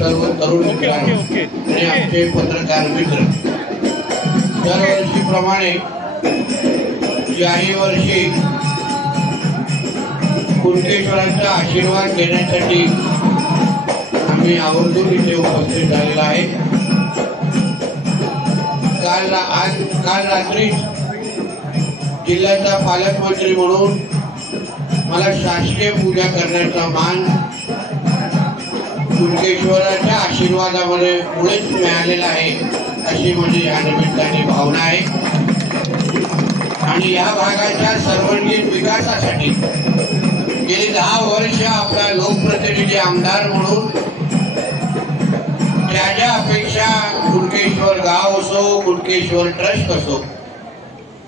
सर्व तरुण मित्रांनो आणि आमचे पत्रकार मित्र, दरवर्षीप्रमाणे याही वर्षी कुणकेश्वरांचा आशीर्वाद घेण्यासाठी आम्ही आवर्जून इथे उपस्थित झालेला आहे। काल रात्री जिल्ह्याचा पालकमंत्री म्हणून मला शासकीय पूजा करण्याचा मान कुणकेश्वराच्या आशीर्वादामुळे मुळेच मिळालेला आहे, अशी माझी या निमित्ताने भावना आहे। आणि या भागाच्या सर्वांगीण विकासासाठी गेली 10 वर्ष आपला लोकप्रतिनिधी आमदार म्हणून ज्या अपेक्षा कुणकेश्वर गाव असो, कुणकेश्वर ट्रस्ट असो,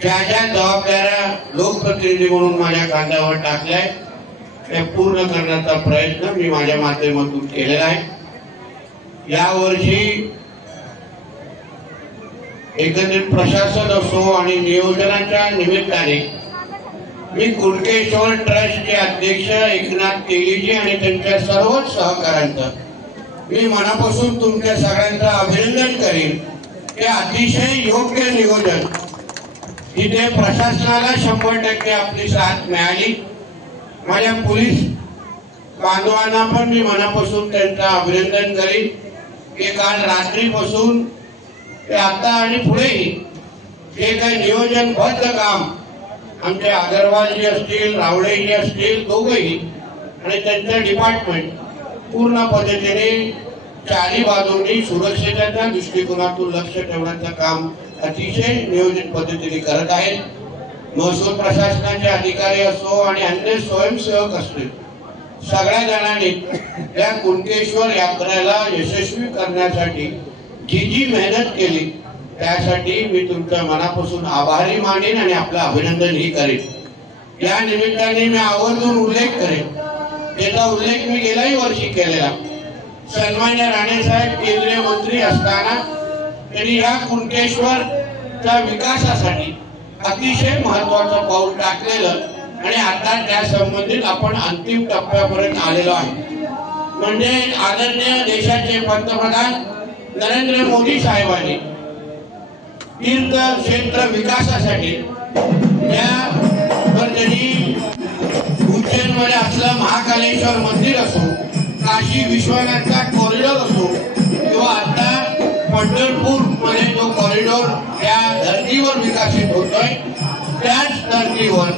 ज्या जबाबदाऱ्या लोकप्रतिनिधी म्हणून माझ्या खांद्यावर टाकल्याय ते पूर्ण करण्याचा प्रयत्न मी माझ्या माध्यमातून केलेला आहे। या वर्षी एकंदरीत प्रशासन असो आणि नियोजनाच्या निमित्ताने मी कुणकेश्वर ट्रस्टचे अध्यक्ष एकनाथ तेलीजी आणि त्यांच्या सर्वच सहकाऱ्यांचं मी मनापासून तुमच्या सगळ्यांचं अभिनंदन करेन की अतिशय योग्य नियोजन इथे प्रशासनाला 100% आपली साथ मिळाली। माझ्या पोलीस बांधवांना पण मी मनापासून त्यांचं अभिनंदन करेन की काल रात्रीपासून ते आता आणि पुढेही जे काही नियोजनबद्ध काम आमचे अगरवालजी असतील, रावळेजी असतील, दोघंही आणि त्यांचं डिपार्टमेंट पूर्ण पद्धतीने चारी बाजूंनी सुरक्षेच्या दृष्टिकोनातून लक्ष ठेवण्याचं काम अतिशय नियोजित पद्धतीने करत आहेत। महसूल प्रशासनाचे अधिकारी असो आणि अन्य स्वयंसेवक असतील, सगळ्या जणांनी या कुणकेश्वर यात्रेला यशस्वी करण्यासाठी जी मेहनत केली त्यासाठी मी तुमच्या मनापासून आभारी मानेन आणि आपलं अभिनंदन ही करेन। या निमित्ताने मी आवर्जून उल्लेख करेन, त्याचा उल्लेख मी गेल्याही वर्षी केलेला। सन्मान्य राणे साहेब केंद्रीय मंत्री असताना त्यांनी या कुणकेश्वरच्या विकासासाठी अतिशय महत्त्वाचं पाऊल टाकलेलं आणि आता त्या संबंधित आपण अंतिम टप्प्यापर्यंत आलेलो आहे। म्हणजे आदरणीय देशाचे पंतप्रधान नरेंद्र मोदी साहेबांनी तीर्थक्षेत्र विकासासाठी उज्जैनमध्ये असलं महाकालेश्वर मंदिर असो, काशी विश्वनाथचा कॉरिडॉर असो किंवा आता पंढरपूर मध्ये जो कॉरिडॉर त्या धर्तीवर विकसित होतोय, त्याच धर्तीवर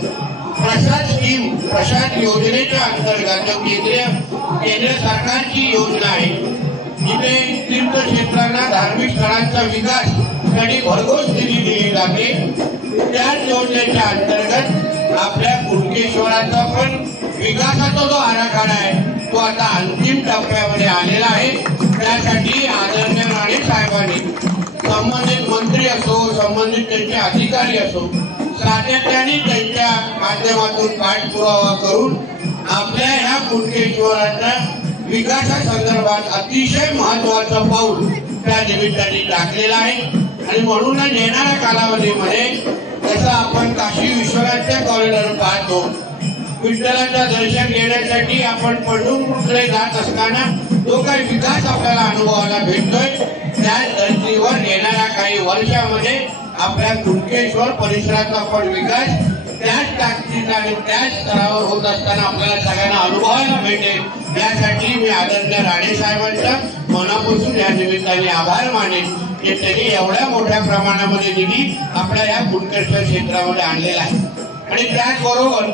प्रसाद योजनेच्या अंतर्गत केंद्र सरकारची योजना आहे जिथे तीर्थक्षेत्रांना धार्मिक स्थळांचा विकास साठी भरघोस निधी दिली जाते। त्याच योजनेच्या अंतर्गत आपल्या कुणकेश्वराचा पण विकासाचा जो आराखडा आहे तो आता अंतिम टप्प्यामध्ये आलेला आहे। त्यासाठी आदरणीय राणे साहेबांनी संबंधित मंत्री असो, संबंधित त्यांचे अधिकारी असो, सातत्याने त्यांच्या माध्यमातून पाठपुरावा करून आपल्या ह्या कुणकेश्वराच्या विकासासंदर्भात अतिशय महत्त्वाचं पाऊल त्या निमित्ताने टाकलेलं आहे। आणि म्हणूनच येणाऱ्या कालावधीमध्ये जसं आपण काशी विश्वनाथच्या कॉरिडॉर पाहतो, विठ्ठलाचं दर्शन घेण्यासाठी आपण पंढरपूरकडे जात असताना जो काही विकास आपल्याला अनुभवायला भेटतोय, त्याच धर्तीवर येणाऱ्या काही वर्षामध्ये आपल्या कुणकेश्वर परिसराचा पण विकास त्याच ताकदीने आणि त्याच स्तरावर होत असताना आपल्याला सगळ्यांना अनुभवायला भेटेल। यासाठी मी आदरणीय राणे साहेबांचा मनापासून या निमित्ताने आभार मानेन की त्यांनी एवढ्या मोठ्या प्रमाणामध्ये निधी आपल्या या कुणकेश्वर क्षेत्रामध्ये आणलेला आहे। आणि त्याचबरोबर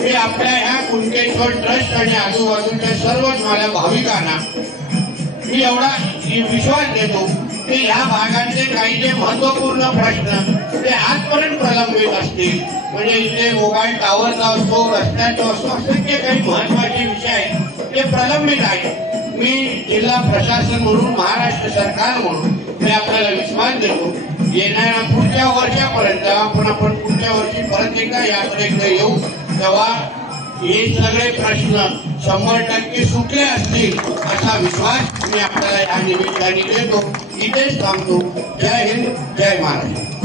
मी आपल्या ह्या कुणकेश्वर ट्रस्ट आणि आजूबाजूच्या सर्वच माझ्या भाविकांना मी एवढा विश्वास देतो की या भागातले काही जे महत्वपूर्ण प्रश्न ते आजपर्यंत प्रलंबित असतील, म्हणजे इथे मोबाईल टावरचा असो, रस्त्याचा असो, असंख्य काही महत्वाचे विषय ते प्रलंबित आहेत। मी जिल्हा प्रशासन म्हणून, महाराष्ट्र सरकार म्हणून मी आपल्याला विश्वास देतो येणाऱ्या पुढच्या वर्षापर्यंत आपण पुढच्या वर्षी परत एकदा यात्रेकडे येऊ तेव्हा हे सगळे प्रश्न 100% सुटले असतील असा विश्वास मी आपल्याला या निमित्ताने देतो। इथेच थांबतो। जय हिंद, जय महाराष्ट्र।